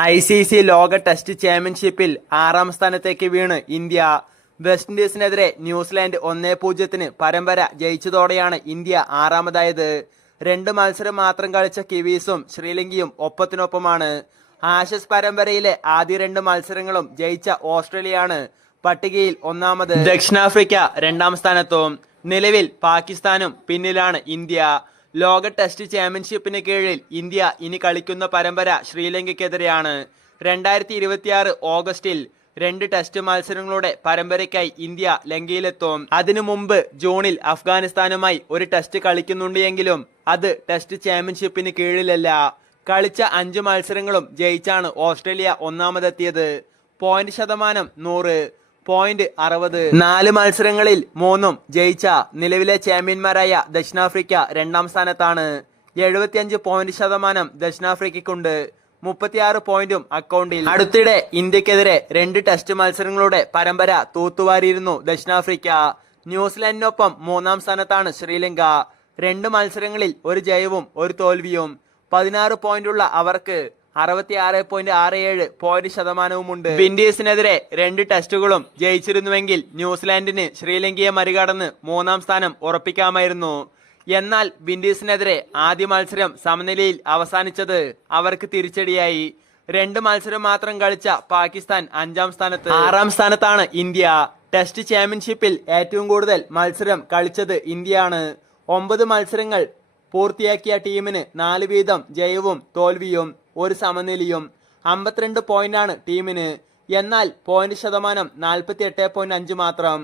I C C ലോക test ചാമ്പ്യൻഷിപ്പിൽ ആറാം സ്ഥാനത്തേക്ക് വീണ് ഇന്ത്യ. വെസ്റ്റ് ഇൻഡീസിനെതിരെ ന്യൂസിലാൻഡ് ഒന്നേ പൂജ്യത്തിന് പരമ്പര ജയിച്ചതോടെയാണ് ഇന്ത്യ ആറാമതായത്. രണ്ട് മത്സരം മാത്രം കളിച്ച കിവീസും ശ്രീലങ്കയും ഒപ്പത്തിനൊപ്പമാണ്. ആഷസ് പരമ്പരയിലെ ആദ്യ രണ്ട് മത്സരങ്ങളും ജയിച്ച ഓസ്ട്രേലിയയാണ് പട്ടികയിൽ ഒന്നാമത്. ദക്ഷിണാഫ്രിക്ക രണ്ടാം സ്ഥാനത്തും നിലവിൽ പാകിസ്ഥാനും പിന്നിലാണ് ഇന്ത്യ. ലോക ടെസ്റ്റ് ചാമ്പ്യൻഷിപ്പിന് കീഴിൽ ഇന്ത്യ ഇനി കളിക്കുന്ന പരമ്പര ശ്രീലങ്കയ്ക്കെതിരെയാണ്. രണ്ടായിരത്തി ഇരുപത്തിയാറ് ഓഗസ്റ്റിൽ രണ്ട് ടെസ്റ്റ് മത്സരങ്ങളുടെ പരമ്പരയ്ക്കായി ഇന്ത്യ ലങ്കയിലെത്തും. അതിനു മുമ്പ് ജൂണിൽ അഫ്ഗാനിസ്ഥാനുമായി ഒരു ടെസ്റ്റ് കളിക്കുന്നുണ്ട് എങ്കിലും അത് ടെസ്റ്റ് ചാമ്പ്യൻഷിപ്പിന് കീഴിലല്ല. കളിച്ച അഞ്ച് മത്സരങ്ങളും ജയിച്ചാണ് ഓസ്ട്രേലിയ ഒന്നാമതെത്തിയത്. പോയിന്റ് ശതമാനം നൂറ്. പോയിന്റ് അറുപത്. നാല് മത്സരങ്ങളിൽ മൂന്നും ജയിച്ച നിലവിലെ ചാമ്പ്യന്മാരായ ദക്ഷിണാഫ്രിക്ക രണ്ടാം സ്ഥാനത്താണ്. എഴുപത്തിയഞ്ച് പോയിന്റ് ശതമാനം ദക്ഷിണാഫ്രിക്കയ്ക്കുണ്ട്. മുപ്പത്തിയാറ് പോയിന്റും അക്കൗണ്ടിൽ. അടുത്തിടെ ഇന്ത്യക്കെതിരെ രണ്ട് ടെസ്റ്റ് മത്സരങ്ങളുടെ പരമ്പര തൂത്തുവാരിയിരുന്നു ദക്ഷിണാഫ്രിക്ക. ന്യൂസിലൻഡിനൊപ്പം മൂന്നാം സ്ഥാനത്താണ് ശ്രീലങ്ക. രണ്ട് മത്സരങ്ങളിൽ ഒരു ജയവും ഒരു തോൽവിയും. പതിനാറ് പോയിന്റുള്ള അവർക്ക് അറുപത്തിയാറ് പോയിന്റ് ആറ് ഏഴ് പോയിന്റ് ശതമാനവുമുണ്ട്. വിൻഡീസിനെതിരെ രണ്ട് ടെസ്റ്റുകളും ജയിച്ചിരുന്നുവെങ്കിൽ ന്യൂസിലാൻഡിന് ശ്രീലങ്കയെ മറികടന്ന് മൂന്നാം സ്ഥാനം ഉറപ്പിക്കാമായിരുന്നു. എന്നാൽ വിൻഡീസിനെതിരെ ആദ്യ മത്സരം സമനിലയിൽ അവസാനിച്ചത് അവർക്ക് തിരിച്ചടിയായി. രണ്ട് മത്സരം മാത്രം കളിച്ച പാകിസ്ഥാൻ അഞ്ചാം സ്ഥാനത്ത്. ആറാം സ്ഥാനത്താണ് ഇന്ത്യ. ടെസ്റ്റ് ചാമ്പ്യൻഷിപ്പിൽ ഏറ്റവും കൂടുതൽ മത്സരം കളിച്ചത് ഇന്ത്യയാണ്. ഒമ്പത് മത്സരങ്ങൾ പൂർത്തിയാക്കിയ ടീമിന് നാല് വീതം ജയവും തോൽവിയും. ഒരു സമനിലയും അമ്പത്തിരണ്ട് പോയിന്റാണ് ടീമിന് എന്നാൽ പോയിന്റ് ശതമാനം നാൽപ്പത്തി എട്ട് പോയിന്റ് അഞ്ച് മാത്രം.